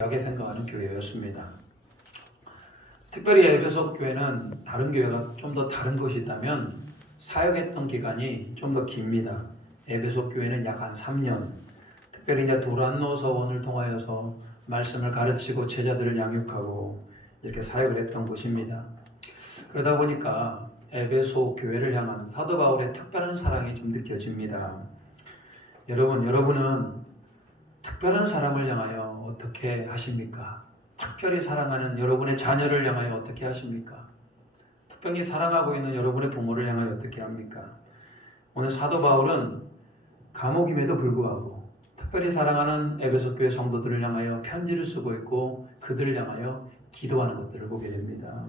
하게 생각하는 교회였습니다. 특별히 에베소 교회는 다른 교회가 좀 더 다른 것이 있다면 사역했던 기간이 좀 더 깁니다. 에베소 교회는 약 한 3년, 특별히 이제 두란노 서원을 통하여서 말씀을 가르치고 제자들을 양육하고 이렇게 사역을 했던 곳입니다. 그러다 보니까 에베소 교회를 향한 사도 바울의 특별한 사랑이 좀 느껴집니다. 여러분은 특별한 사람을 향하여 어떻게 하십니까? 특별히 사랑하는 여러분의 자녀를 향하여 어떻게 하십니까? 특별히 사랑하고 있는 여러분의 부모를 향하여 어떻게 합니까? 오늘 사도 바울은 감옥임에도 불구하고 특별히 사랑하는 에베소 교회 성도들을 향하여 편지를 쓰고 있고 그들을 향하여 기도하는 것들을 보게 됩니다.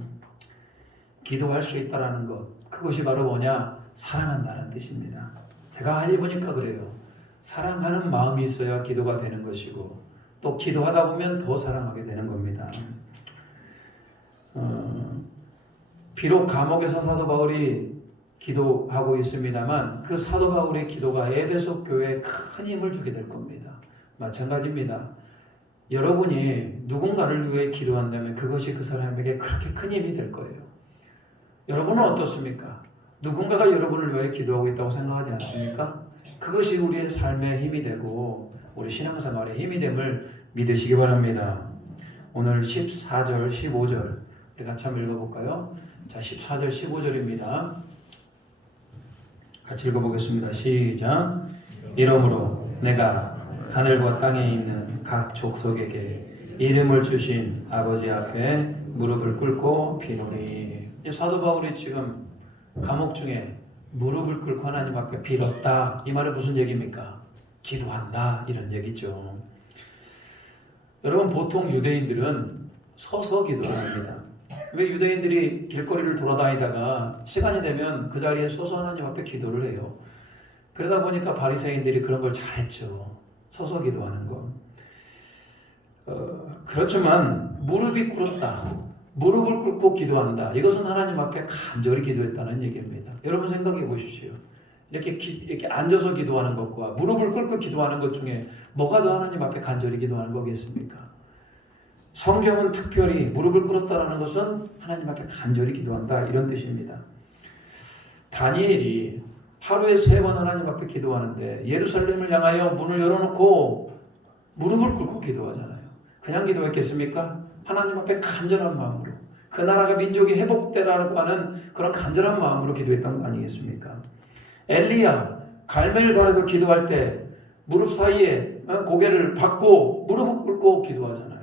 기도할 수 있다는 것, 그것이 바로 뭐냐? 사랑한다는 뜻입니다. 제가 해보니까 그래요. 사랑하는 마음이 있어야 기도가 되는 것이고 또 기도하다 보면 더 사랑하게 되는 겁니다. 비록 감옥에서 사도 바울이 기도하고 있습니다만 그 사도 바울의 기도가 에베소 교회에 큰 힘을 주게 될 겁니다. 마찬가지입니다. 여러분이 누군가를 위해 기도한다면 그것이 그 사람에게 그렇게 큰 힘이 될 거예요. 여러분은 어떻습니까? 누군가가 여러분을 위해 기도하고 있다고 생각하지 않습니까? 그것이 우리의 삶의 힘이 되고 우리 신앙생활의 힘이 됨을 믿으시기 바랍니다. 오늘 14절, 15절 우리 같이 한번 읽어볼까요? 자, 14절, 15절입니다. 같이 읽어보겠습니다. 시작. 이러므로 내가 하늘과 땅에 있는 각 족속에게 이름을 주신 아버지 앞에 무릎을 꿇고 비노니. 사도 바울이 지금 감옥 중에 무릎을 꿇고 하나님 앞에 빌었다. 이 말은 무슨 얘기입니까? 기도한다. 이런 얘기죠. 여러분, 보통 유대인들은 서서 기도를 합니다. 왜 유대인들이 길거리를 돌아다니다가 시간이 되면 그 자리에 서서 하나님 앞에 기도를 해요. 그러다 보니까 바리새인들이 그런 걸 잘했죠. 서서 기도하는 거. 그렇지만 무릎이 꿇었다. 무릎을 꿇고 기도한다. 이것은 하나님 앞에 간절히 기도했다는 얘기입니다. 여러분 생각해 보십시오. 이렇게 앉아서 기도하는 것과 무릎을 꿇고 기도하는 것 중에 뭐가 더 하나님 앞에 간절히 기도하는 거겠습니까? 성경은 특별히 무릎을 꿇었다라는 것은 하나님 앞에 간절히 기도한다 이런 뜻입니다. 다니엘이 하루에 3번 하나님 앞에 기도하는데 예루살렘을 향하여 문을 열어놓고 무릎을 꿇고 기도하잖아요. 그냥 기도했겠습니까? 하나님 앞에 간절한 마음으로 그 나라가 민족이 회복되라고 하는 그런 간절한 마음으로 기도했던 거 아니겠습니까? 엘리야 갈멜산에서 기도할 때 무릎 사이에 고개를 받고 무릎을 꿇고 기도하잖아요.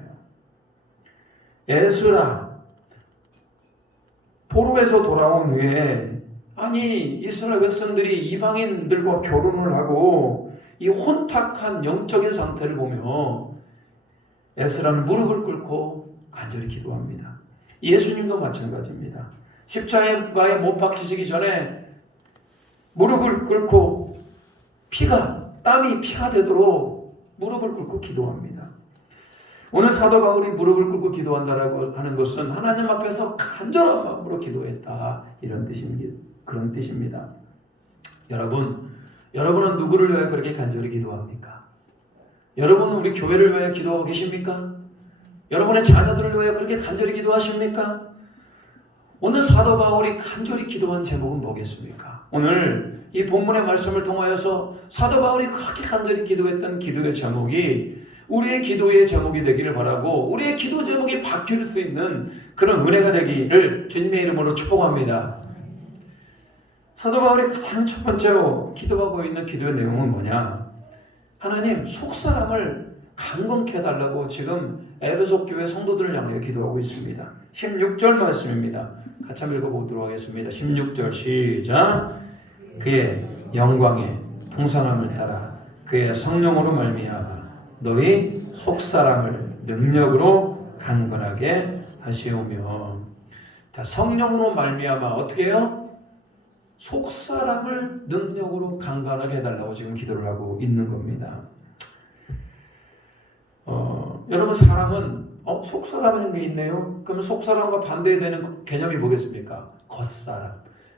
에스라 포로에서 돌아온 후에 이스라엘 백성들이 이방인들과 결혼을 하고 이 혼탁한 영적인 상태를 보며 에스라는 무릎을 꿇고 간절히 기도합니다. 예수님도 마찬가지입니다. 십자가에 못 박히시기 전에 무릎을 꿇고 땀이 피가 되도록 무릎을 꿇고 기도합니다. 오늘 사도 바울이 무릎을 꿇고 기도한다라고 하는 것은 하나님 앞에서 간절한 마음으로 기도했다 이런 뜻입니다. 그런 뜻입니다. 여러분은 누구를 위해 그렇게 간절히 기도합니까? 여러분은 우리 교회를 위해 기도하고 계십니까? 여러분의 자녀들을 위해 그렇게 간절히 기도하십니까? 오늘 사도 바울이 간절히 기도한 제목은 뭐겠습니까? 오늘 이 본문의 말씀을 통하여서 사도 바울이 그렇게 간절히 기도했던 기도의 제목이 우리의 기도의 제목이 되기를 바라고 우리의 기도 제목이 바뀔 수 있는 그런 은혜가 되기를 주님의 이름으로 축복합니다. 사도 바울이 가장 첫 번째로 기도하고 있는 기도의 내용은 뭐냐? 하나님 속사람을 강건케 해달라고 지금 에베소 교회 성도들을 향하여 기도하고 있습니다. 16절 말씀입니다. 같이 한번 읽어보도록 하겠습니다. 16절 시작. 그의 영광의 풍성함을 따라 그의 성령으로 말미암아 너희 속사람을 능력으로 강건하게 하시오며. 자, 성령으로 말미암아 어떻게 해요? 속사람을 능력으로 강건하게 해달라고 지금 기도를 하고 있는 겁니다. 여러분 사람은 속사람이라는 게 있네요. 그러면 속사람과 반대되는 개념이 뭐겠습니까?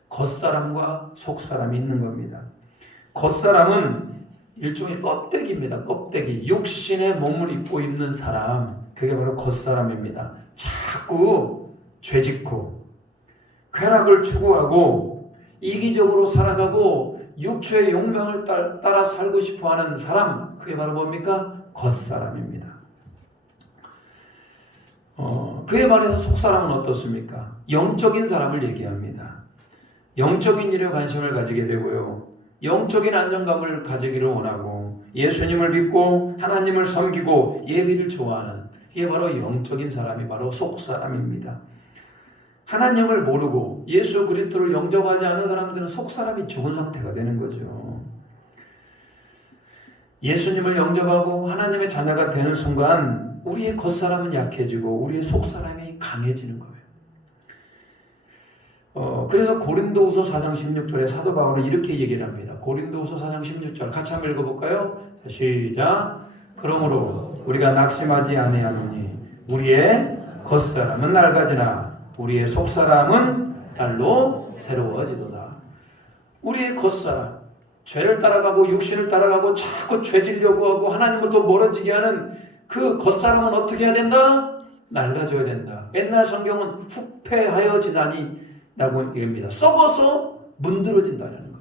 겉사람과 속사람이 있는 겁니다. 겉사람은 일종의 껍데기입니다. 껍데기. 육신의 몸을 입고 있는 사람. 그게 바로 겉사람입니다. 자꾸 죄짓고 쾌락을 추구하고 이기적으로 살아가고 육체의 욕망을 따라 살고 싶어하는 사람, 그게 바로 뭡니까? 겉사람입니다. 그에 반해서 속사람은 어떻습니까? 영적인 사람을 얘기합니다. 영적인 일에 관심을 가지게 되고요, 영적인 안정감을 가지기를 원하고 예수님을 믿고 하나님을 섬기고 예배를 좋아하는, 이게 바로 영적인 사람이 바로 속사람입니다. 하나님을 모르고 예수 그리스도를 영접하지 않은 사람들은 속사람이 죽은 상태가 되는 거죠. 예수님을 영접하고 하나님의 자녀가 되는 순간 우리의 겉사람은 약해지고 우리의 속사람이 강해지는 거예요. 그래서 고린도후서 4장 16절에 사도 바울은 이렇게 얘기를 합니다. 고린도후서 4장 16절 같이 한번 읽어볼까요? 시작. 그러므로 우리가 낙심하지 아니하노니 우리의 겉사람은 낡아지나 우리의 속사람은 날로 새로워지도다. 우리의 겉사람, 죄를 따라가고 육신을 따라가고 자꾸 죄지려고 하고 하나님부터 멀어지게 하는 그 겉사람은 어떻게 해야 된다? 낡아져야 된다. 옛날 성경은 후패하여지다니 라고 얘기합니다. 썩어서 문드러진다는 거예요.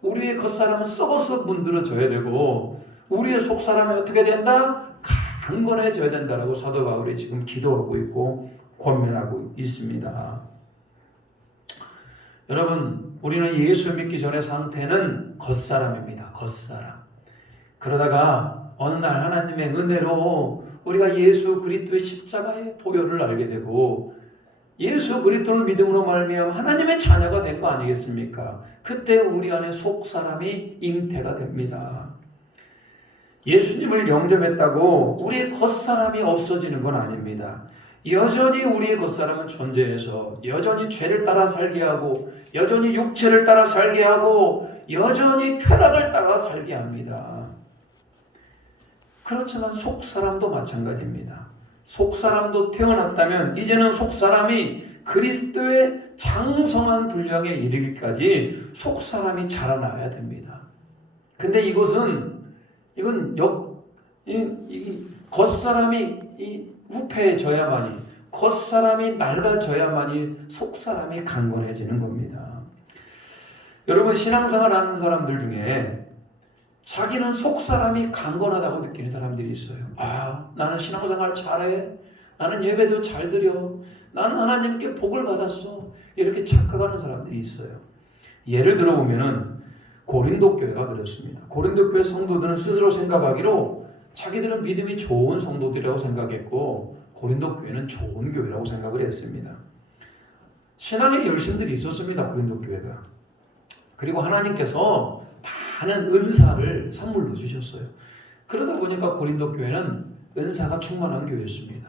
우리의 겉사람은 썩어서 문드러져야 되고 우리의 속사람은 어떻게 된다? 강건해져야 된다라고 사도 바울이 지금 기도하고 있고 권면하고 있습니다. 여러분, 우리는 예수 믿기 전의 상태는 겉사람입니다. 겉사람. 그러다가 어느 날 하나님의 은혜로 우리가 예수 그리스도의 십자가의 보혈을 알게 되고 예수 그리스도를 믿음으로 말미암아 하나님의 자녀가 된 거 아니겠습니까? 그때 우리 안에 속사람이 잉태가 됩니다. 예수님을 영접했다고 우리의 겉사람이 없어지는 건 아닙니다. 여전히 우리의 겉사람은 존재해서 여전히 죄를 따라 살게 하고 여전히 육체를 따라 살게 하고 여전히 쾌락을 따라 살게 합니다. 그렇지만 속사람도 마찬가지입니다. 속사람도 태어났다면 이제는 속사람이 그리스도의 장성한 분량에 이르기까지 속사람이 자라나야 됩니다. 근데 이건 겉사람이 후패해져야만이, 겉사람이 낡아져야만이 속사람이 강건해지는 겁니다. 여러분, 신앙생활 하는 사람들 중에 자기는 속사람이 강건하다고 느끼는 사람들이 있어요. 나는 신앙생활 잘해. 나는 예배도 잘 드려. 나는 하나님께 복을 받았어. 이렇게 착각하는 사람들이 있어요. 예를 들어보면은 고린도 교회가 그렇습니다. 고린도 교회 성도들은 스스로 생각하기로 자기들은 믿음이 좋은 성도들이라고 생각했고 고린도 교회는 좋은 교회라고 생각을 했습니다. 신앙의 열심들이 있었습니다. 고린도 교회가. 그리고 하나님께서 많은 은사를 선물로 주셨어요. 그러다 보니까 고린도 교회는 은사가 충만한 교회였습니다.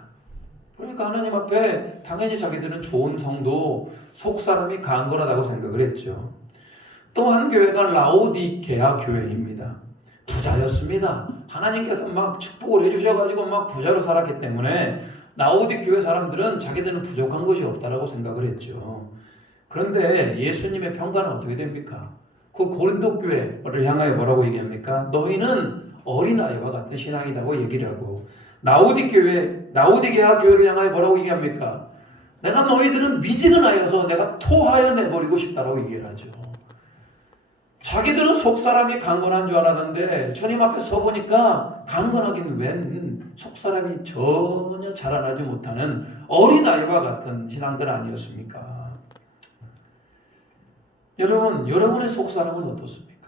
그러니까 하나님 앞에 당연히 자기들은 좋은 성도, 속사람이 강건하다고 생각을 했죠. 또 한 교회가 라오디게아 교회입니다. 부자였습니다. 하나님께서 막 축복을 해주셔가지고 막 부자로 살았기 때문에 라오디 교회 사람들은 자기들은 부족한 것이 없다라고 생각을 했죠. 그런데 예수님의 평가는 어떻게 됩니까? 그 고린도 교회를 향하여 뭐라고 얘기합니까? 너희는 어린아이와 같은 신앙이라고 얘기를 하고 라오디게아 교회를 향하여 뭐라고 얘기합니까? 내가 너희들은 미지근 아이여서 내가 토하여 내버리고 싶다라고 얘기를 하죠. 자기들은 속사람이 강건한 줄 알았는데 주님 앞에 서보니까 강건하긴 웬 속사람이 전혀 자라나지 못하는 어린아이와 같은 신앙들 아니었습니까? 여러분의 속사람은 어떻습니까?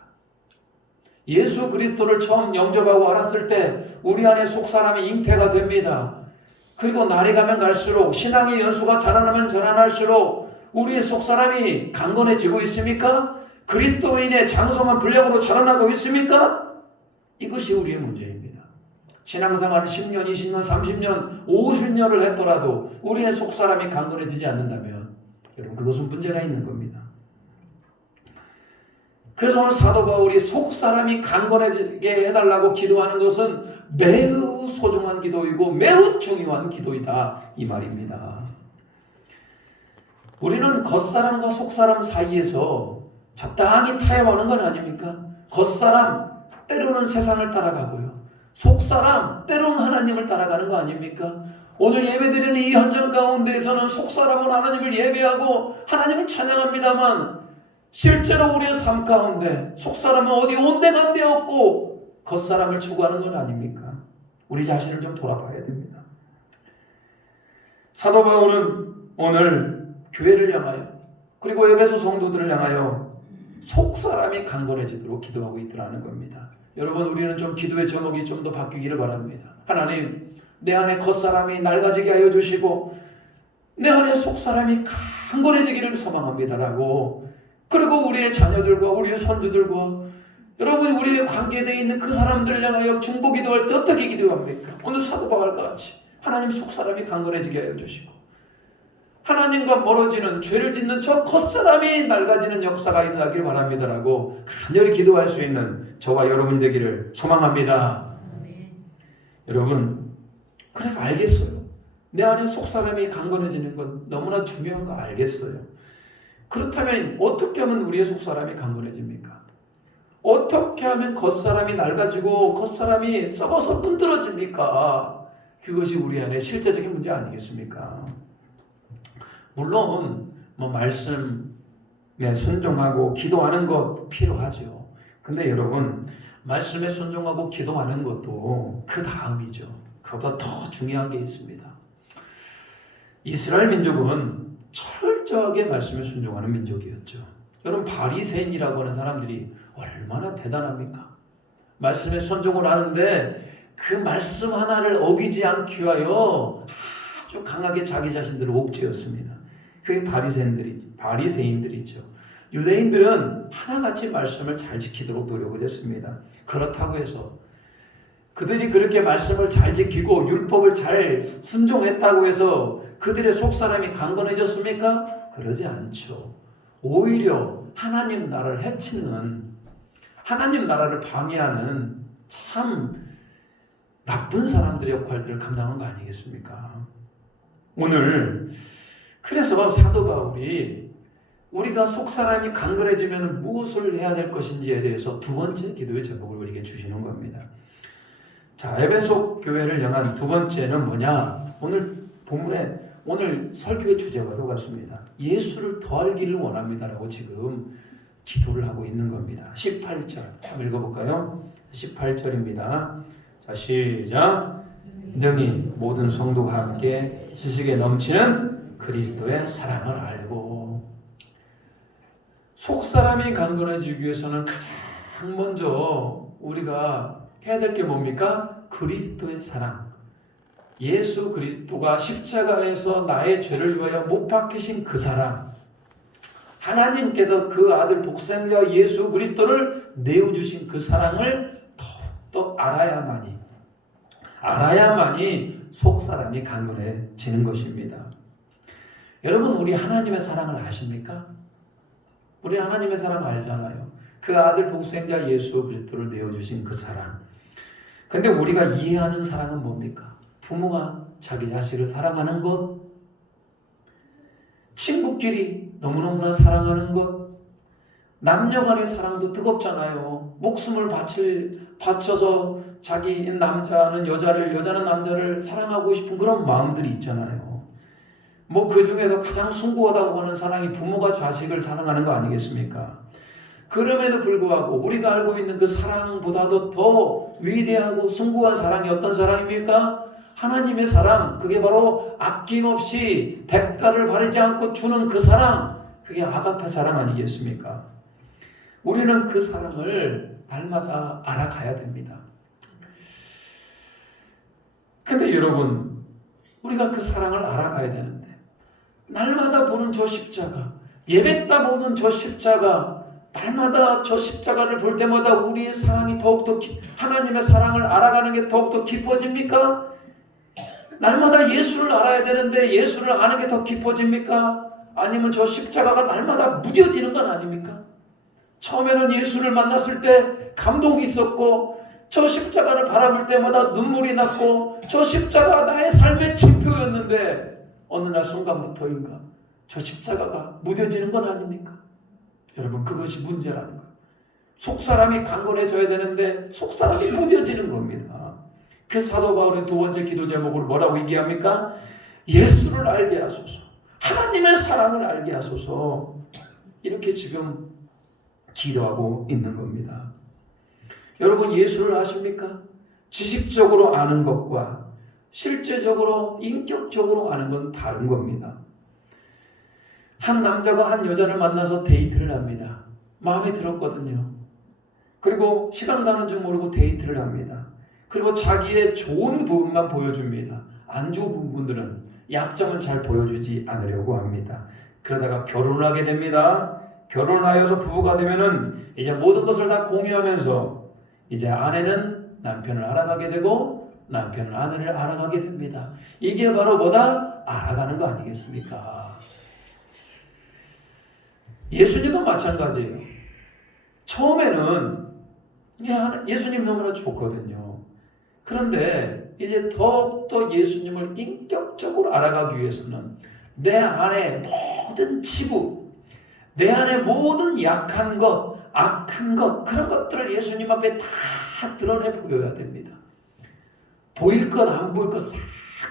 예수 그리스도를 처음 영접하고 알았을 때 우리 안에 속사람이 잉태가 됩니다. 그리고 날이 가면 갈수록 신앙의 연수가 자라나면 자라날수록 우리의 속사람이 강건해지고 있습니까? 그리스도인의 장성한 분량으로 자라나고 있습니까? 이것이 우리의 문제입니다. 신앙생활을 10년, 20년, 30년, 50년을 했더라도 우리의 속사람이 강건해지지 않는다면 여러분 그것은 문제가 있는 겁니다. 그래서 오늘 사도 바울이 속사람이 강건해지게 해달라고 기도하는 것은 매우 소중한 기도이고 매우 중요한 기도이다 이 말입니다. 우리는 겉사람과 속사람 사이에서 적당히 타협하는 건 아닙니까? 겉사람 때로는 세상을 따라가고요. 속사람, 때로는 하나님을 따라가는 거 아닙니까? 오늘 예배드리는 이 현장 가운데에서는 속사람은 하나님을 예배하고 하나님을 찬양합니다만 실제로 우리의 삶 가운데 속사람은 어디 온데간데 없고 겉사람을 추구하는 건 아닙니까? 우리 자신을 좀 돌아봐야 됩니다. 사도 바울은 오늘 교회를 향하여 그리고 에베소 성도들을 향하여 속사람이 강건해지도록 기도하고 있더라는 겁니다. 여러분, 우리는 좀 기도의 제목이 좀 더 바뀌기를 바랍니다. 하나님, 내 안에 겉사람이 낡아지게 하여 주시고 내 안에 속사람이 강건해지기를 소망합니다라고, 그리고 우리의 자녀들과 우리의 손주들과 여러분 우리의 관계되어 있는 그 사람들을 향하여 중보 기도할 때 어떻게 기도합니까? 오늘 사도 바울과 같이 하나님 속사람이 강건해지게 하여 주시고 하나님과 멀어지는 죄를 짓는 저 겉사람이 낡아지는 역사가 일어나길 바랍니다라고 간절히 기도할 수 있는 저와 여러분이 되기를 소망합니다. 여러분, 그래 알겠어요. 내 안에 속사람이 강건해지는 건 너무나 중요한 거 알겠어요. 그렇다면 어떻게 하면 우리의 속사람이 강건해집니까? 어떻게 하면 겉사람이 낡아지고 겉사람이 썩어서 문드러집니까? 그것이 우리 안에 실제적인 문제 아니겠습니까? 물론 말씀에 순종하고 기도하는 것 필요하죠. 근데 여러분, 말씀에 순종하고 기도하는 것도 그 다음이죠. 그보다 더 중요한 게 있습니다. 이스라엘 민족은 철저하게 말씀에 순종하는 민족이었죠. 여러분, 바리새인이라고 하는 사람들이 얼마나 대단합니까? 말씀에 순종을 하는데 그 말씀 하나를 어기지 않기 위하여 아주 강하게 자기 자신들을 옥죄었습니다. 그게 바리새인들이죠. 유대인들은 하나같이 말씀을 잘 지키도록 노력을 했습니다. 그렇다고 해서 그들이 그렇게 말씀을 잘 지키고 율법을 잘 순종했다고 해서 그들의 속사람이 강건해졌습니까? 그러지 않죠. 오히려 하나님 나라를 해치는, 하나님 나라를 방해하는 참 나쁜 사람들의 역할들을 감당한 거 아니겠습니까? 오늘 그래서 사도 바울이 우리가 속사람이 강건해지면 무엇을 해야 될 것인지에 대해서 두 번째 기도의 제목을 우리에게 주시는 겁니다. 자, 에베소 교회를 향한 두 번째는 뭐냐? 오늘 본문에 오늘 설교의 주제와 같습니다. 예수를 더 알기를 원합니다라고 지금 기도를 하고 있는 겁니다. 18절 한번 읽어볼까요? 18절입니다. 자, 시작. 능히 모든 성도가 함께 지식에 넘치는 그리스도의 사랑을 알고. 속사람이 강건해지기 위해서는 가장 먼저 우리가 해야 될 게 뭡니까? 그리스도의 사랑. 예수 그리스도가 십자가에서 나의 죄를 위하여 못 박히신 그 사랑, 하나님께서 그 아들 독생자 예수 그리스도를 내어주신 그 사랑을 더욱더 알아야만이 속사람이 강건해지는 것입니다. 여러분, 우리 하나님의 사랑을 아십니까? 우리 하나님의 사랑 알잖아요. 그 아들 독생자 예수 그리스도를 내어주신 그 사랑. 근데 우리가 이해하는 사랑은 뭡니까? 부모가 자기 자식을 사랑하는 것, 친구끼리 너무너무나 사랑하는 것, 남녀 간의 사랑도 뜨겁잖아요. 목숨을 바쳐서 자기 남자는 여자를, 여자는 남자를 사랑하고 싶은 그런 마음들이 있잖아요. 그 중에서 가장 숭고하다고 하는 사랑이 부모가 자식을 사랑하는 거 아니겠습니까? 그럼에도 불구하고 우리가 알고 있는 그 사랑보다도 더 위대하고 숭고한 사랑이 어떤 사랑입니까? 하나님의 사랑, 그게 바로 아낌없이 대가를 바라지 않고 주는 그 사랑, 그게 아가페 사랑 아니겠습니까? 우리는 그 사랑을 날마다 알아가야 됩니다. 근데 여러분, 우리가 그 사랑을 알아가야 되는데 날마다 보는 저 십자가, 예배다 보는 저 십자가, 날마다 저 십자가를 볼 때마다 우리의 사랑이 더욱더 하나님의 사랑을 알아가는 게 더욱더 깊어집니까? 날마다 예수를 알아야 되는데 예수를 아는 게 더 깊어집니까? 아니면 저 십자가가 날마다 무뎌지는 건 아닙니까? 처음에는 예수를 만났을 때 감동이 있었고 저 십자가를 바라볼 때마다 눈물이 났고 저 십자가가 나의 삶의 지표였는데 어느 날 순간부터인가 저 십자가가 무뎌지는 건 아닙니까? 여러분, 그것이 문제라는 거예요. 속사람이 강건해져야 되는데 속사람이 무뎌지는 겁니다. 그 사도 바울의 두 번째 기도 제목으로 뭐라고 얘기합니까? 예수를 알게 하소서, 하나님의 사랑을 알게 하소서, 이렇게 지금 기도하고 있는 겁니다. 여러분, 예수를 아십니까? 지식적으로 아는 것과 실제적으로 인격적으로 아는 건 다른 겁니다. 한 남자가 한 여자를 만나서 데이트를 합니다. 마음에 들었거든요. 그리고 시간 가는 줄 모르고 데이트를 합니다. 그리고 자기의 좋은 부분만 보여줍니다. 안 좋은 부분들은, 약점은 잘 보여주지 않으려고 합니다. 그러다가 결혼을 하게 됩니다. 결혼하여서 부부가 되면은 이제 모든 것을 다 공유하면서 이제 아내는 남편을 알아가게 되고 남편은 아내를 알아가게 됩니다. 이게 바로 뭐다? 알아가는 거 아니겠습니까? 예수님도 마찬가지예요. 처음에는 예수님 너무나 좋거든요. 그런데 이제 더욱더 예수님을 인격적으로 알아가기 위해서는 내 안에 모든 치부, 내 안에 모든 약한 것, 악한 것, 그런 것들을 예수님 앞에 다 드러내 보여야 됩니다. 보일 것 안 보일 것 싹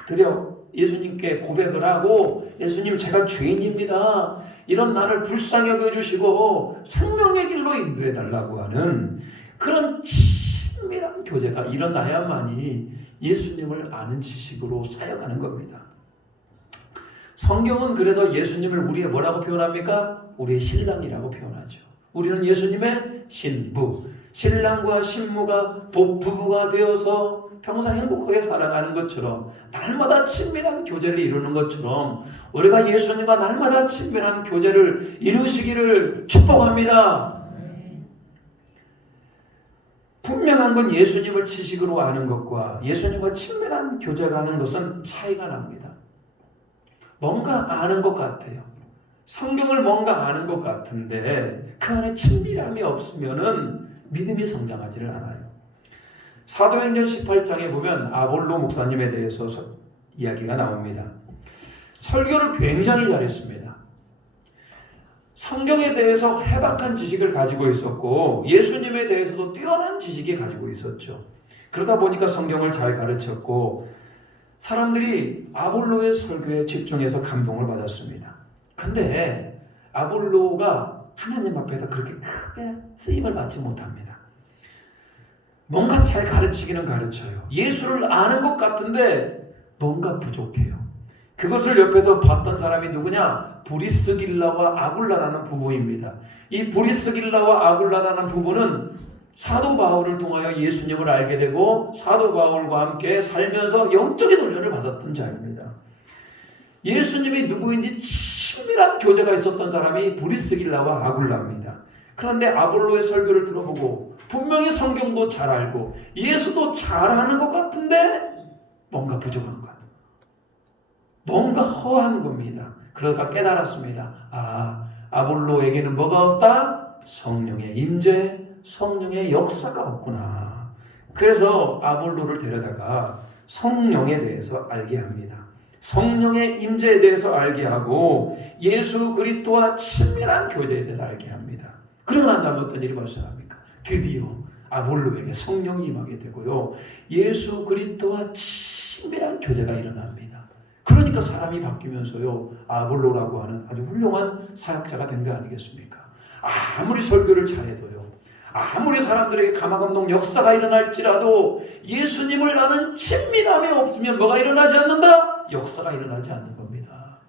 드려 예수님께 고백을 하고, 예수님 제가 죄인입니다, 이런 나를 불쌍히 여겨주시고 생명의 길로 인도해 달라고 하는 그런 친밀한 교제가 일어나야만이 예수님을 아는 지식으로 사역하는 겁니다. 성경은 그래서 예수님을 우리의 뭐라고 표현합니까? 우리의 신랑이라고 표현하죠. 우리는 예수님의 신부, 신랑과 신부가 부부가 되어서 평생 행복하게 살아가는 것처럼, 날마다 친밀한 교제를 이루는 것처럼 우리가 예수님과 날마다 친밀한 교제를 이루시기를 축복합니다. 분명한 건 예수님을 지식으로 아는 것과 예수님과 친밀한 교제가 하는 것은 차이가 납니다. 뭔가 아는 것 같아요. 성경을 뭔가 아는 것 같은데 그 안에 친밀함이 없으면은 믿음이 성장하지를 않아요. 사도행전 18장에 보면 아볼로 목사님에 대해서 이야기가 나옵니다. 설교를 굉장히 잘했습니다. 성경에 대해서 해박한 지식을 가지고 있었고 예수님에 대해서도 뛰어난 지식이 가지고 있었죠. 그러다 보니까 성경을 잘 가르쳤고 사람들이 아볼로의 설교에 집중해서 감동을 받았습니다. 근데 아볼로가 하나님 앞에서 그렇게 크게 쓰임을 받지 못합니다. 뭔가 잘 가르치기는 가르쳐요. 예수를 아는 것 같은데 뭔가 부족해요. 그것을 옆에서 봤던 사람이 누구냐? 브리스길라와 아굴라라는 부부입니다. 이 브리스길라와 아굴라라는 부부는 사도 바울을 통하여 예수님을 알게 되고 사도 바울과 함께 살면서 영적인 훈련을 받았던 자입니다. 예수님이 누구인지 친밀한 교제가 있었던 사람이 브리스길라와 아굴라입니다. 그런데 아볼로의 설교를 들어보고 분명히 성경도 잘 알고 예수도 잘하는 것 같은데 뭔가 부족한 거예요. 뭔가 허한 겁니다. 그러다가 깨달았습니다. 아볼로에게는 뭐가 없다? 성령의 임재, 성령의 역사가 없구나. 그래서 아볼로를 데려다가 성령에 대해서 알게 합니다. 성령의 임재에 대해서 알게 하고 예수 그리스도와 친밀한 교제에 대해서 알게 합니다. 그러고 난 다음에 어떤 일이 발생합니까? 드디어 아볼로에게 성령이 임하게 되고요. 예수 그리스도와 친밀한 교제가 일어납니다. 그러니까 사람이 바뀌면서요, 아볼로라고 하는 아주 훌륭한 사역자가 된 거 아니겠습니까? 아무리 설교를 잘해도요, 아무리 사람들에게 감화감동 역사가 일어날지라도 예수님을 아는 친밀함이 없으면 뭐가 일어나지 않는다? 역사가 일어나지 않는 겁니다.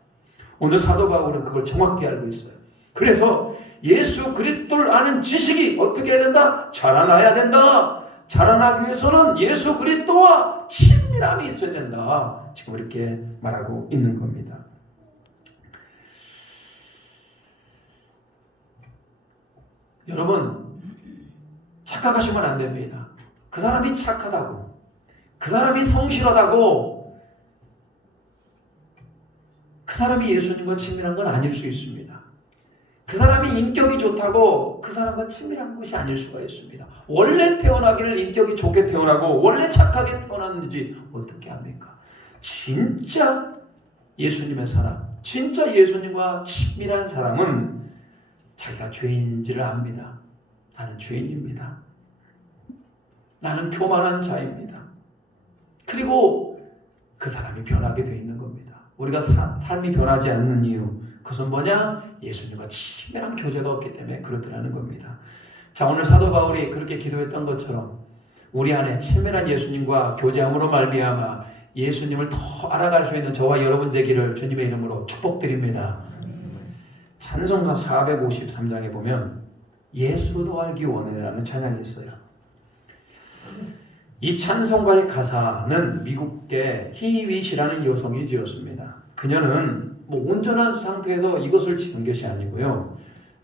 오늘 사도 바울은 그걸 정확히 알고 있어요. 그래서 예수 그리스도를 아는 지식이 어떻게 해야 된다? 자라나야 된다. 자라나기 위해서는 예수 그리스도와 친밀함이 있어야 된다. 지금 이렇게 말하고 있는 겁니다. 여러분, 착각하시면 안 됩니다. 그 사람이 착하다고, 그 사람이 성실하다고, 그 사람이 예수님과 친밀한 건 아닐 수 있습니다. 그 사람이 인격이 좋다고 그 사람과 친밀한 것이 아닐 수가 있습니다. 원래 태어나기를 인격이 좋게 태어나고 원래 착하게 태어났는지 어떻게 합니까? 진짜 예수님의 사람, 진짜 예수님과 친밀한 사람은 자기가 죄인인지를 압니다. 나는 죄인입니다. 나는 교만한 자입니다. 그리고 그 사람이 변하게 되어 있는 겁니다. 우리가 삶이 변하지 않는 이유, 그것은 뭐냐? 예수님과 친밀한 교제가 없기 때문에 그렇더라는 겁니다. 자, 오늘 사도 바울이 그렇게 기도했던 것처럼 우리 안에 친밀한 예수님과 교제함으로 말미암아 예수님을 더 알아갈 수 있는 저와 여러분 되기를 주님의 이름으로 축복드립니다. 찬송가 453장에 보면 예수도 알기 원해라는 찬양이 있어요. 이 찬송가의 가사는 미국계 히윗이라는 여성이 지었습니다. 그녀는 온전한 상태에서 이것을 지은 것이 아니고요.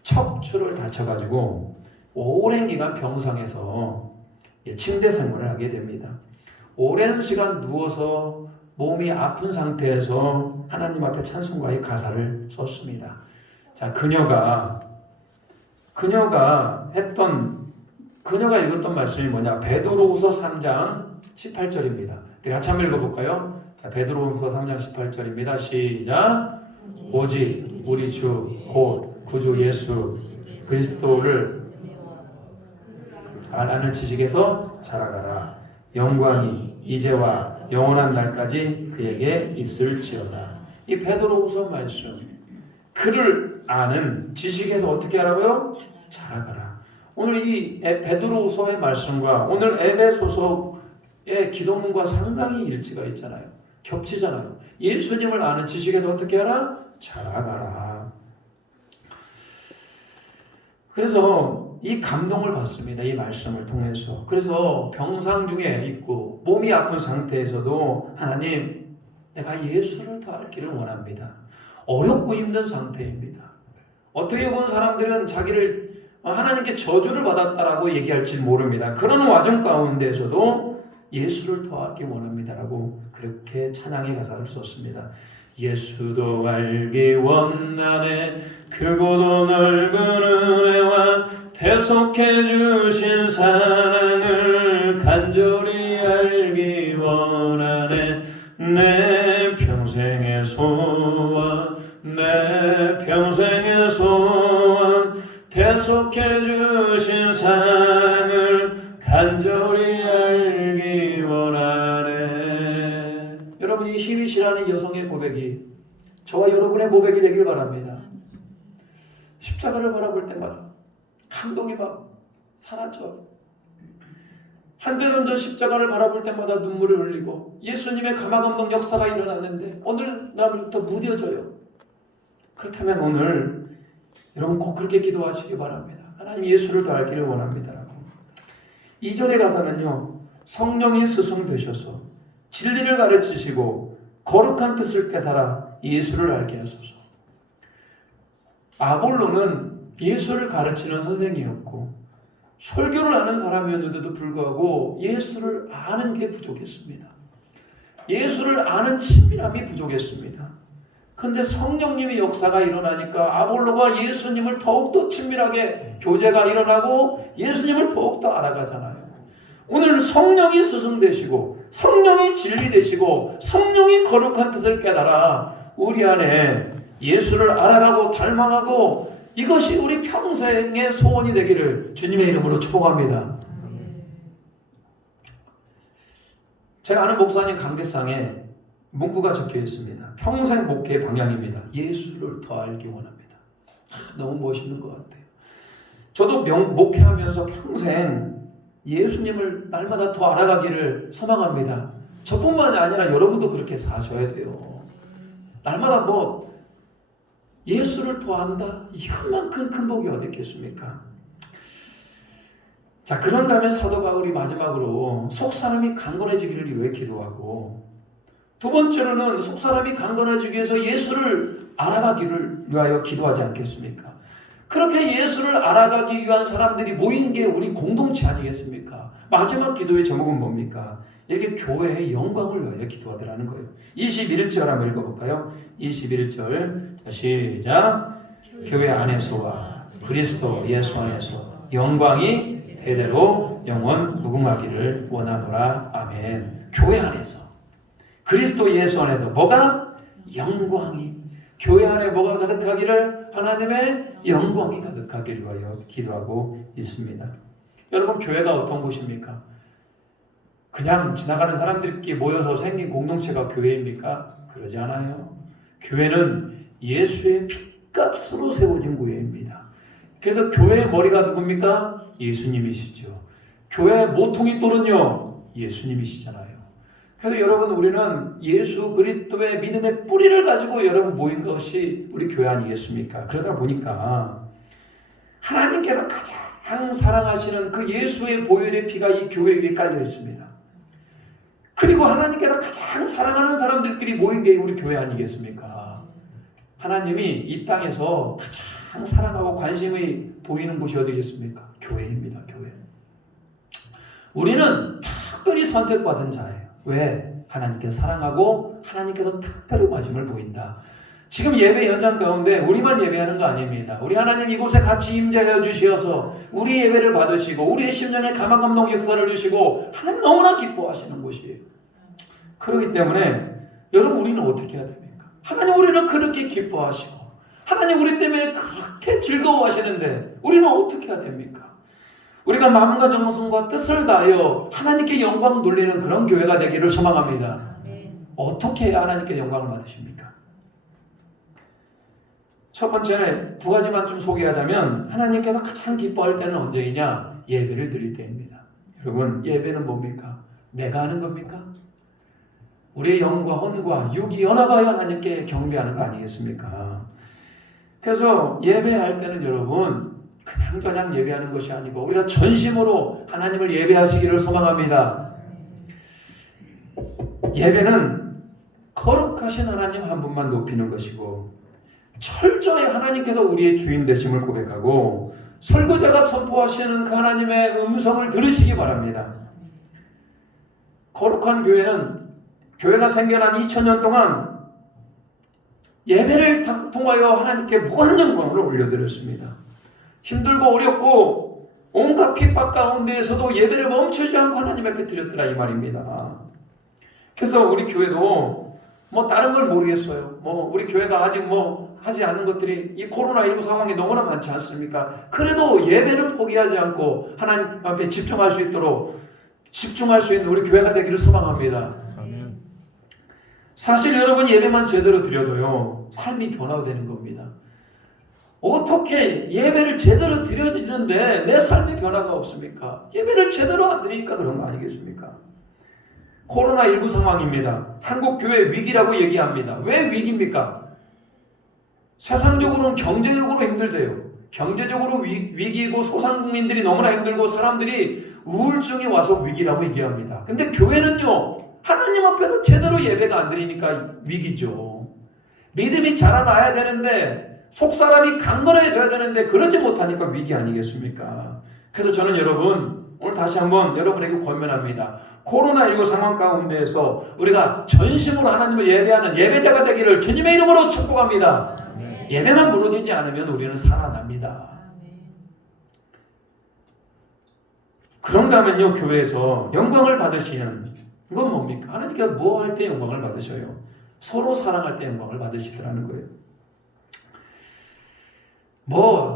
척추를 다쳐가지고 오랜 기간 병상에서 침대 생활을 하게 됩니다. 오랜 시간 누워서 몸이 아픈 상태에서 하나님 앞에 찬송가의 가사를 썼습니다. 자, 그녀가 읽었던 말씀이 뭐냐? 베드로후서 3장 18절입니다. 우리 같이 한번 읽어볼까요? 자, 베드로후서 3장 18절입니다. 시작. 오직 우리 주 곧 구주 예수 그리스도를 아는 지식에서 자라가라. 영광이 이제와 영원한 날까지 그에게 있을지어다. 이 베드로후서 말씀, 그를 아는 지식에서 어떻게 하라고요? 자라가라. 오늘 이 베드로후서의 말씀과 오늘 에베소서의 기도문과 상당히 일치가 있잖아요. 겹치잖아요. 예수님을 아는 지식에서 어떻게 하라? 자라가라. 그래서 이 감동을 받습니다. 이 말씀을 통해서. 그래서 병상 중에 있고 몸이 아픈 상태에서도 하나님, 내가 예수를 더 알기를 원합니다. 어렵고 힘든 상태입니다. 어떻게 보면 사람들은 자기를 하나님께 저주를 받았다라고 얘기할지 모릅니다. 그런 와중 가운데서도 예수를 더 알기 원합니다라고 그렇게 찬양의 가사를 썼습니다. 예수도 알기 원하네 크고도 넓은 은혜와 대속해 주신 사랑을 간절히 알기 원하네 내 평생의 소원 내 평생의 소원 대속해 주신 사랑을 간절히 알기 원하네. 여러분, 이 히윗이라는 여성의 고백이 저와 여러분의 고백이 되길 바랍니다. 십자가를 바라볼 때마다 감동이 막 사라져. 한때는 저 십자가를 바라볼 때마다 눈물을 흘리고 예수님의 가마감동 역사가 일어났는데 오늘 날부터 무뎌져요. 그렇다면 오늘 여러분 꼭 그렇게 기도하시기 바랍니다. 하나님, 예수를 더 알기를 원합니다라고. 2절의 가사는요, 성령이 스승 되셔서 진리를 가르치시고 거룩한 뜻을 깨달아 예수를 알게 하소서. 아볼로는 예수를 가르치는 선생이었고 설교를 하는 사람이었는데도 불구하고 예수를 아는 게 부족했습니다. 예수를 아는 친밀함이 부족했습니다. 그런데 성령님의 역사가 일어나니까 아볼로가 예수님을 더욱더 친밀하게 교제가 일어나고 예수님을 더욱더 알아가잖아요. 오늘 성령이 스승 되시고 성령이 진리 되시고 성령이 거룩한 뜻을 깨달아 우리 안에 예수를 알아가고 닮아가고 이것이 우리 평생의 소원이 되기를 주님의 이름으로 축복합니다. 제가 아는 목사님 강대상에 문구가 적혀 있습니다. 평생 목회의 방향입니다. 예수를 더 알기 원합니다. 너무 멋있는 것 같아요. 저도 목회하면서 평생 예수님을 날마다 더 알아가기를 소망합니다. 저뿐만이 아니라 여러분도 그렇게 사셔야 돼요. 날마다 예수를 더 안다? 이것만큼 큰 복이 어디 있겠습니까? 자, 그런가 하면 사도 바울이 마지막으로 속사람이 강건해지기를 위해 기도하고 두 번째로는 속사람이 강건해지기 위해서 예수를 알아가기를 위하여 기도하지 않겠습니까? 그렇게 예수를 알아가기 위한 사람들이 모인 게 우리 공동체 아니겠습니까? 마지막 기도의 제목은 뭡니까? 이렇게 교회의 영광을 위하여 기도하더라는 거예요. 21절 한번 읽어볼까요? 21절 시작. 교회 안에서와 그리스도 예수 안에서 영광이 대대로 영원 무궁하기를 원하노라. 아멘. 교회 안에서 그리스도 예수 안에서 뭐가? 영광이. 교회 안에 뭐가 가득하기를? 하나님의 영광이 가득하기를 위하여 기도하고 있습니다. 여러분, 교회가 어떤 곳입니까? 그냥 지나가는 사람들끼리 모여서 생긴 공동체가 교회입니까? 그러지 않아요. 교회는 예수의 핏값으로 세워진 교회입니다. 그래서 교회의 머리가 누굽니까? 예수님이시죠. 교회의 모퉁이 돌은요, 예수님이시잖아요. 그래서 여러분, 우리는 예수 그리스도의 믿음의 뿌리를 가지고 여러분 모인 것이 우리 교회 아니겠습니까? 그러다 보니까 하나님께서 가장 사랑하시는 그 예수의 보혈의 피가 이 교회 위에 깔려 있습니다. 그리고 하나님께서 가장 사랑하는 사람들끼리 모인 게 우리 교회 아니겠습니까? 하나님이 이 땅에서 가장 사랑하고 관심이 보이는 곳이 어디겠습니까? 교회입니다. 교회. 우리는 특별히 선택받은 자예요. 왜? 하나님께서 사랑하고 하나님께서 특별히 관심을 보인다. 지금 예배 현장 가운데 우리만 예배하는 거 아닙니다. 우리 하나님 이곳에 같이 임재하여 주시어서 우리 예배를 받으시고 우리의 심령에 가망 감동 역사를 주시고 하나님 너무나 기뻐하시는 곳이에요. 그렇기 때문에 여러분, 우리는 어떻게 해야 됩니까? 하나님 우리를 그렇게 기뻐하시고 하나님 우리 때문에 그렇게 즐거워하시는데 우리는 어떻게 해야 됩니까? 우리가 마음과 정성과 뜻을 다하여 하나님께 영광 돌리는 그런 교회가 되기를 소망합니다. 어떻게 해야 하나님께 영광을 받으십니까? 첫 번째는 두 가지만 좀 소개하자면, 하나님께서 가장 기뻐할 때는 언제이냐? 예배를 드릴 때입니다. 여러분, 예배는 뭡니까? 내가 하는 겁니까? 우리의 영과 혼과 육이 연합하여 하나님께 경배하는 거 아니겠습니까? 그래서 예배할 때는 여러분, 그냥 예배하는 것이 아니고 우리가 전심으로 하나님을 예배하시기를 소망합니다. 예배는 거룩하신 하나님 한 분만 높이는 것이고 철저히 하나님께서 우리의 주인 되심을 고백하고 설교자가 선포하시는 그 하나님의 음성을 들으시기 바랍니다. 거룩한 교회는 교회가 생겨난 2000년 동안 예배를 통하여 하나님께 무한 영광을 올려드렸습니다. 힘들고 어렵고 온갖 핍박 가운데에서도 예배를 멈추지 않고 하나님 앞에 드렸더라 이 말입니다. 그래서 우리 교회도 다른 걸 모르겠어요. 우리 교회가 아직 하지 않는 것들이 이 코로나19 상황이 너무나 많지 않습니까? 그래도 예배를 포기하지 않고 하나님 앞에 집중할 수 있는 우리 교회가 되기를 소망합니다. 아멘. 사실 여러분, 예배만 제대로 드려도요, 삶이 변화되는 겁니다. 어떻게 예배를 제대로 드려지는데 내 삶의 변화가 없습니까? 예배를 제대로 안 드리니까 그런 거 아니겠습니까? 코로나19 상황입니다. 한국 교회 위기라고 얘기합니다. 왜 위기입니까? 세상적으로는 경제적으로 힘들대요. 경제적으로 위기이고 소상공인들이 너무나 힘들고 사람들이 우울증이 와서 위기라고 얘기합니다. 근데 교회는요, 하나님 앞에서 제대로 예배가 안 드리니까 위기죠. 믿음이 자라나야 되는데 속사람이 강건해져야 되는데 그러지 못하니까 위기 아니겠습니까? 그래서 저는 여러분, 오늘 다시 한번 여러분에게 권면합니다. 코로나19 상황 가운데에서 우리가 전심으로 하나님을 예배하는 예배자가 되기를 주님의 이름으로 축복합니다. 아멘. 예배만 무너지지 않으면 우리는 살아납니다. 아멘. 그런가 하면요, 교회에서 영광을 받으시는 건 뭡니까? 하나님께서 뭐 할 때 영광을 받으셔요? 서로 사랑할 때 영광을 받으시더라는 거예요.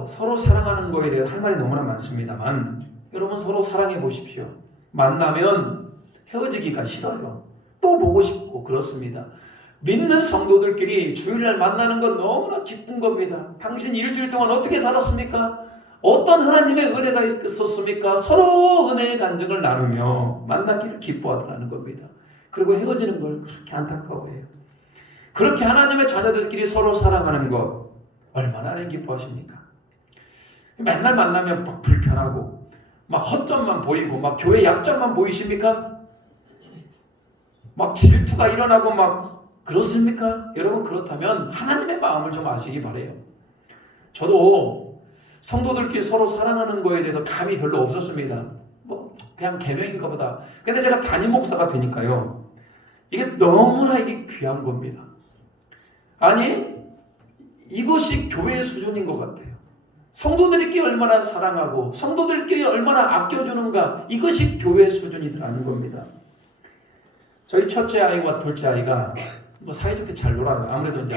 서로 사랑하는 거에 대해 할 말이 너무나 많습니다만, 여러분 서로 사랑해 보십시오. 만나면 헤어지기가 싫어요. 또 보고 싶고 그렇습니다. 믿는 성도들끼리 주일날 만나는 건 너무나 기쁜 겁니다. 당신 일주일 동안 어떻게 살았습니까? 어떤 하나님의 은혜가 있었습니까? 서로 은혜의 간증을 나누며 만나기를 기뻐하더라는 겁니다. 그리고 헤어지는 걸 그렇게 안타까워해요. 그렇게 하나님의 자녀들끼리 서로 사랑하는 것 얼마나 하나님 기뻐하십니까? 맨날 만나면 막 불편하고 막 허점만 보이고 막 교회 약점만 보이십니까? 막 질투가 일어나고 막 그렇습니까? 여러분, 그렇다면 하나님의 마음을 좀 아시기 바래요. 저도 성도들끼리 서로 사랑하는 거에 대해서 감이 별로 없었습니다. 그냥 계명인가 보다. 근데 제가 담임 목사가 되니까요, 이게 너무나 귀한 겁니다. 아니, 이것이 교회의 수준인 것 같아요. 성도들끼리 얼마나 사랑하고 성도들끼리 얼마나 아껴주는가, 이것이 교회의 수준이라는 겁니다. 저희 첫째 아이와 둘째 아이가 사이좋게 잘 놀아요. 아무래도 이제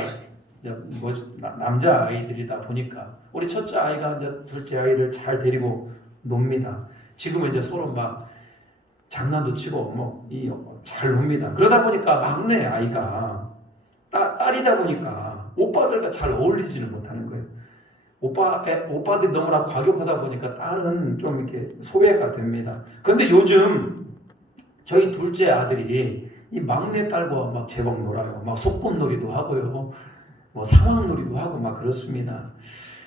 남자 아이들이다 보니까 우리 첫째 아이가 이제 둘째 아이를 잘 데리고 놉니다. 지금은 이제 서로 막 장난도 치고 잘 놉니다. 그러다 보니까 막내 아이가 딸이다 보니까 오빠들과 잘 어울리지는 못하는 거예요. 오빠들이 너무나 과격하다 보니까 딸은 좀 이렇게 소외가 됩니다. 그런데 요즘 저희 둘째 아들이 이 막내 딸과 막 제법 놀아요. 막 소꿉놀이도 하고요. 상황놀이도 하고 막 그렇습니다.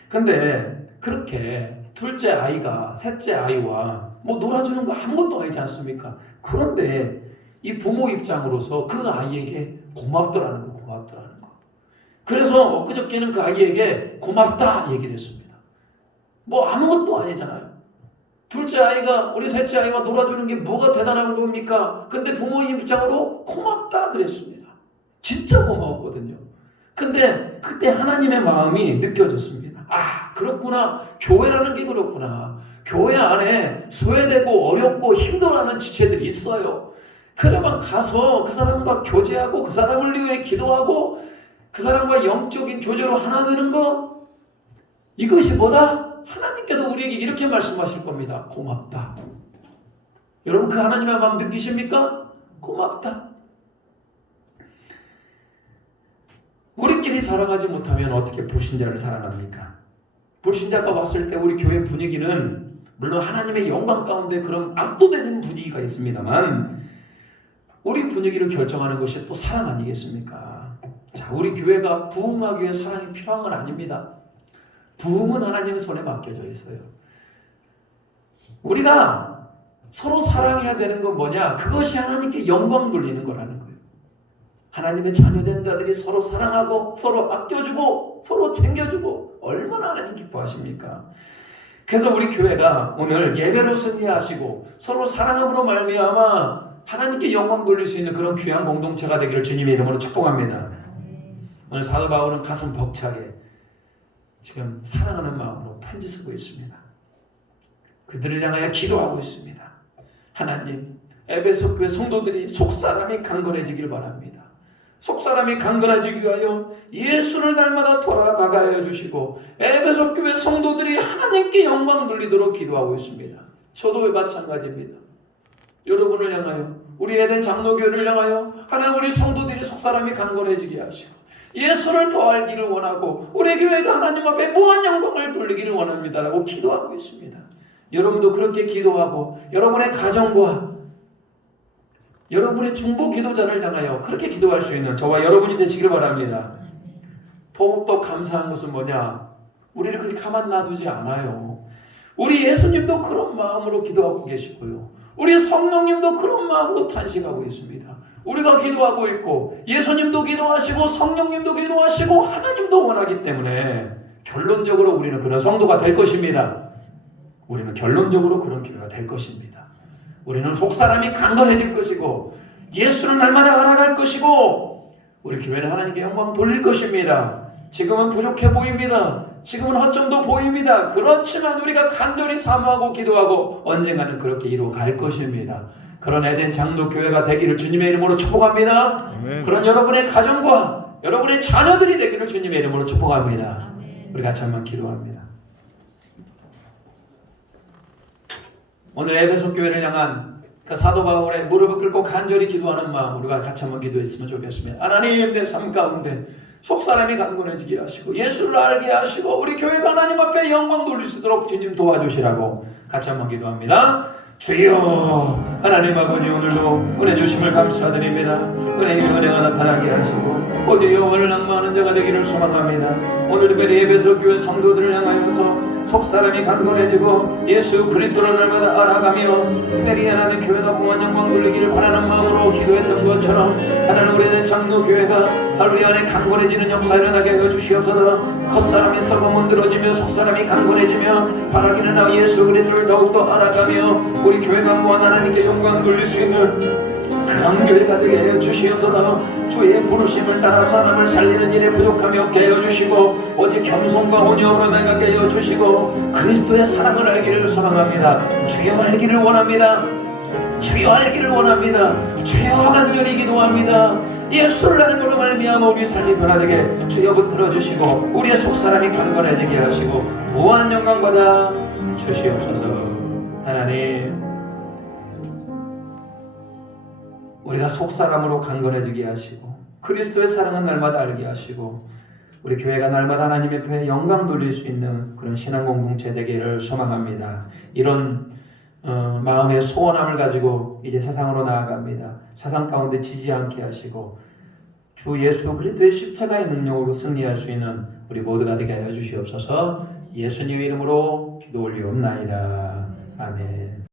근데 그렇게 둘째 아이가 셋째 아이와 놀아주는 거 아무것도 아니지 않습니까? 그런데 이 부모 입장으로서 그 아이에게 고맙더라는 거. 그래서 엊그저께는 그 아이에게 고맙다 얘기를 했습니다. 아무것도 아니잖아요. 둘째 아이가 우리 셋째 아이와 놀아주는 게 뭐가 대단한 겁니까? 근데 부모 입장으로 고맙다 그랬습니다. 진짜 고마웠거든요. 근데 그때 하나님의 마음이 느껴졌습니다. 그렇구나. 교회라는 게 그렇구나. 교회 안에 소외되고 어렵고 힘들어하는 지체들이 있어요. 그러면 가서 그 사람과 교제하고 그 사람을 위해 기도하고 그 사람과 영적인 교제로 하나 되는 것, 이것이 뭐다? 하나님께서 우리에게 이렇게 말씀하실 겁니다. 고맙다. 여러분 그 하나님의 마음 느끼십니까? 고맙다. 우리끼리 사랑하지 못하면 어떻게 불신자를 사랑합니까? 불신자가 왔을 때 우리 교회 분위기는 물론 하나님의 영광 가운데 그런 압도되는 분위기가 있습니다만 우리 분위기를 결정하는 것이 또 사랑 아니겠습니까? 자, 우리 교회가 부흥하기 위해 사랑이 필요한 건 아닙니다. 부흥은 하나님의 손에 맡겨져 있어요. 우리가 서로 사랑해야 되는 건 뭐냐? 그것이 하나님께 영광 돌리는 거라는 거예요. 하나님의 자녀된 자들이 서로 사랑하고 서로 아껴주고 서로 챙겨주고 얼마나 하나님 기뻐하십니까? 그래서 우리 교회가 오늘 예배로 승리하시고 서로 사랑함으로 말미암아 하나님께 영광 돌릴 수 있는 그런 귀한 공동체가 되기를 주님의 이름으로 축복합니다. 오늘 사도 바울은 가슴 벅차게 지금 사랑하는 마음으로 편지 쓰고 있습니다. 그들을 향하여 기도하고 있습니다. 하나님, 에베소 교회 성도들이 속사람이 강건해지길 바랍니다. 속사람이 강건해지기 위하여 예수를 날마다 돌아가게 해주시고 에베소 교회 성도들이 하나님께 영광 돌리도록 기도하고 있습니다. 저도 마찬가지입니다. 여러분을 향하여, 우리 에덴 장로교회를 향하여 하나님 우리 성도들이 속사람이 강건해지게 하시고 예수를 더 알기를 원하고 우리 교회가 하나님 앞에 무한 영광을 돌리기를 원합니다라고 기도하고 있습니다. 여러분도 그렇게 기도하고 여러분의 가정과 여러분의 중보 기도자를 향하여 그렇게 기도할 수 있는 저와 여러분이 되시길 바랍니다. 더욱더 감사한 것은 뭐냐? 우리를 그렇게 가만 놔두지 않아요. 우리 예수님도 그런 마음으로 기도하고 계시고요. 우리 성령님도 그런 마음으로 탄식하고 있습니다. 우리가 기도하고 있고 예수님도 기도하시고 성령님도 기도하시고 하나님도 원하기 때문에 결론적으로 우리는 그런 성도가 될 것입니다. 우리는 결론적으로 그런 교회가 될 것입니다. 우리는 속사람이 강건해질 것이고 예수는 날마다 알아갈 것이고 우리 교회는 하나님께 영광 돌릴 것입니다. 지금은 부족해 보입니다. 지금은 허점도 보입니다. 그렇지만 우리가 간절히 사모하고 기도하고 언젠가는 그렇게 이루어갈 것입니다. 그런 에덴 장로교회가 되기를 주님의 이름으로 축복합니다. 아멘. 그런 여러분의 가정과 여러분의 자녀들이 되기를 주님의 이름으로 축복합니다. 아멘. 우리 같이 한번 기도합니다. 오늘 에베소 교회를 향한 그 사도 바울의 무릎을 꿇고 간절히 기도하는 마음 우리가 같이 한번 기도했으면 좋겠습니다. 하나님, 내 삶 가운데 속사람이 강건해지게 하시고 예수를 알게 하시고 우리 교회가 하나님 앞에 영광 돌릴 수 있도록 주님 도와주시라고 같이 한번 기도합니다. 주여, 하나님 아버지, 오늘도 은혜 주심을 감사드립니다. 은혜의 은혜가 나타나게 하시고 오직 영원을 낭만하는 자가 되기를 소망합니다. 오늘도 그 에베소 교회 성도들을 향하여서 속사람이 강건해지고 예수 그리스도를 날마다 알아가며 특별히 하나님 교회가 무한 영광 돌리기를 바라는 마음으로 기도했던 것처럼 하나님 우리는 장로교회가 하루 우리 안에 강건해지는 역사 일어나게 하여 주시옵소서. 겉사람이 썩어 문드러지며 속사람이 강건해지며 바라기는 나 예수 그리스도를 더욱더 알아가며 우리 교회가 무한 하나님께 영광을 돌릴 수 있는 그런 교회가 되게 하여 주시옵소서. 주의 부르심을 따라 사람을 살리는 일에 부족함이 없게 하여 주시고 오직 겸손과 온유함으로 나가게 하여 주시고 그리스도의 사랑을 알기를 소망합니다. 주여 알기를 원합니다. 주여 알기를 원합니다. 주여 간절히 기도합니다. 예수를 알므로 말미암아 우리 삶이 변화되게 주여 붙들어 주시고 우리의 속사람이 강건해지게 하시고 무한 영광 받아 주시옵소서. 하나님, 우리가 속사람으로 강건해지게 하시고 그리스도의 사랑은 날마다 알게 하시고 우리 교회가 날마다 하나님 앞에 영광 돌릴 수 있는 그런 신앙 공동체 되기를 소망합니다. 이런 마음의 소원함을 가지고 이제 세상으로 나아갑니다. 세상 가운데 지지 않게 하시고 주 예수 그리스도의 십자가의 능력으로 승리할 수 있는 우리 모두가 되게 하여 주시옵소서. 예수님의 이름으로 기도 올리옵나이다. 아멘.